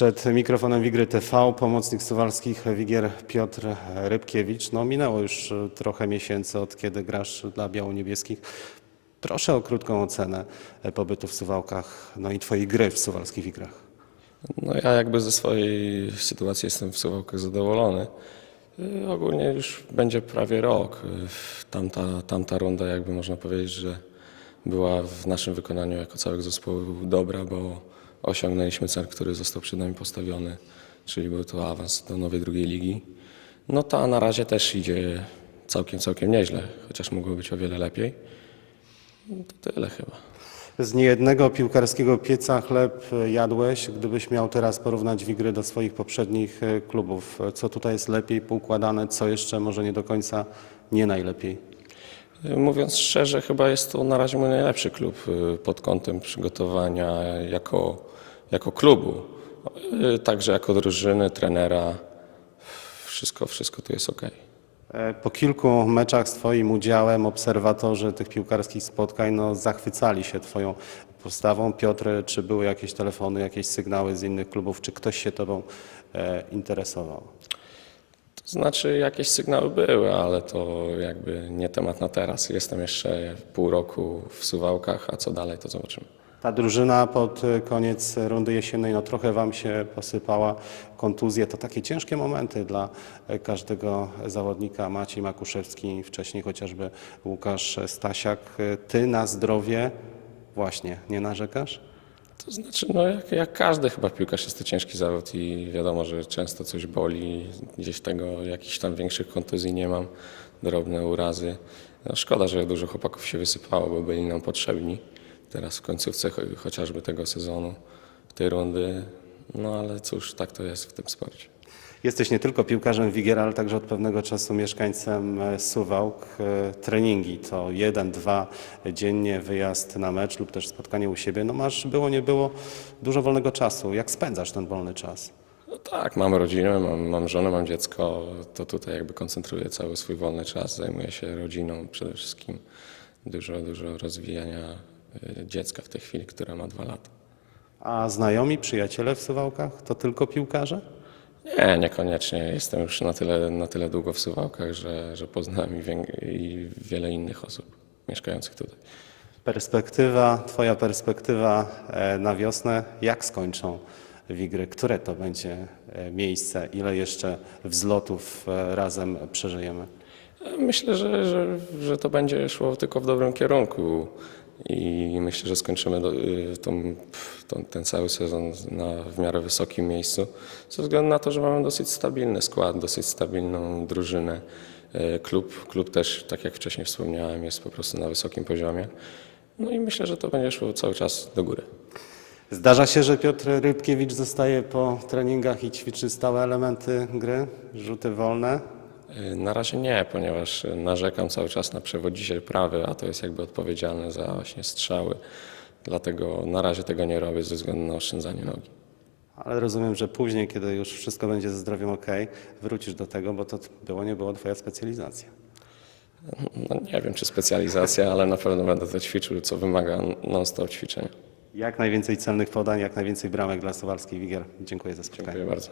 Przed mikrofonem Wigry TV pomocnik suwalskich Wigier Piotr Rybkiewicz. No minęło już e, trochę miesięcy od kiedy grasz dla biało-niebieskich. Proszę o krótką ocenę e, pobytu w Suwałkach, no i twojej gry w suwalskich Wigrach. No ja jakby ze swojej sytuacji jestem w Suwałkach zadowolony. Y, Ogólnie już będzie prawie rok. Tamta, tamta runda jakby można powiedzieć, że była w naszym wykonaniu jako całego zespołu dobra, bo osiągnęliśmy cel, który został przed nami postawiony, czyli był to awans do nowej drugiej ligi. No ta na razie też idzie całkiem, całkiem nieźle, chociaż mogło być o wiele lepiej. To tyle chyba. Z niejednego piłkarskiego pieca chleb e, jadłeś. Gdybyś miał teraz porównać Wigry do swoich poprzednich e, klubów, e, co tutaj jest lepiej poukładane, co jeszcze może nie do końca nie najlepiej? Mówiąc szczerze, chyba jest to na razie mój najlepszy klub y, pod kątem przygotowania jako, jako klubu. Y, Także jako drużyny, trenera. Wszystko, wszystko tu jest ok. E, Po kilku meczach z Twoim udziałem obserwatorzy tych piłkarskich spotkań no, zachwycali się Twoją postawą. Piotr, czy były jakieś telefony, jakieś sygnały z innych klubów, czy ktoś się Tobą e, interesował? To znaczy jakieś sygnały były, ale to jakby nie temat na teraz. Jestem jeszcze pół roku w Suwałkach, a co dalej to zobaczymy. Ta drużyna pod e, koniec rundy jesiennej no, trochę Wam się posypała. Kontuzje to takie ciężkie momenty dla e, każdego zawodnika. Maciej Makuszewski, wcześniej chociażby Łukasz Stasiak. E, Ty na zdrowie właśnie nie narzekasz? To znaczy, no jak, jak każdy chyba piłkarz jest to ciężki zawód i wiadomo, że często coś boli, gdzieś tego jakichś tam większych kontuzji nie mam, drobne urazy. No szkoda, że dużo chłopaków się wysypało, bo byli nam potrzebni teraz w końcówce cho- chociażby tego sezonu, tej rundy. No ale cóż, tak to jest w tym sporcie. Jesteś nie tylko piłkarzem Wigiera, ale także od pewnego czasu mieszkańcem e, Suwałk. E, Treningi to jeden, dwa dziennie, wyjazd na mecz lub też spotkanie u siebie. No masz, było nie było, dużo wolnego czasu. Jak spędzasz ten wolny czas? No tak, mam rodzinę, mam, mam żonę, mam dziecko, to tutaj jakby koncentruję cały swój wolny czas, zajmuję się rodziną przede wszystkim. Dużo, dużo rozwijania dziecka w tej chwili, które ma dwa lata. A znajomi, przyjaciele w Suwałkach to tylko piłkarze? Nie, niekoniecznie. Jestem już na tyle, na tyle długo w Suwałkach, że, że poznałem i, i wiele innych osób mieszkających tutaj. Perspektywa, twoja perspektywa e, na wiosnę, jak skończą Wigry? Które to będzie e, miejsce? Ile jeszcze wzlotów e, razem przeżyjemy? Myślę, że, że, że to będzie szło tylko w dobrym kierunku i myślę, że skończymy do, y, tą, tą, ten cały sezon na w miarę wysokim miejscu, ze względu na to, że mamy dosyć stabilny skład, dosyć stabilną drużynę. Y, Klub, klub też, tak jak wcześniej wspomniałem, jest po prostu na wysokim poziomie. No i myślę, że to będzie szło cały czas do góry. Zdarza się, że Piotr Rybkiewicz zostaje po treningach i ćwiczy stałe elementy gry, rzuty wolne. Y, Na razie nie, ponieważ y, narzekam cały czas na przewodziciel prawy, a to jest jakby odpowiedzialne za właśnie strzały. Dlatego na razie tego nie robię ze względu na oszczędzanie nogi. Ale rozumiem, że później, kiedy już wszystko będzie ze zdrowiem ok, wrócisz do tego, bo to było nie było twoja specjalizacja. No, nie wiem, czy specjalizacja, ale na pewno będę to ćwiczył, co wymaga non-stop ćwiczenia. Jak najwięcej celnych podań, jak najwięcej bramek dla Suwalskiej Wigier. Dziękuję za spotkanie. Dziękuję bardzo.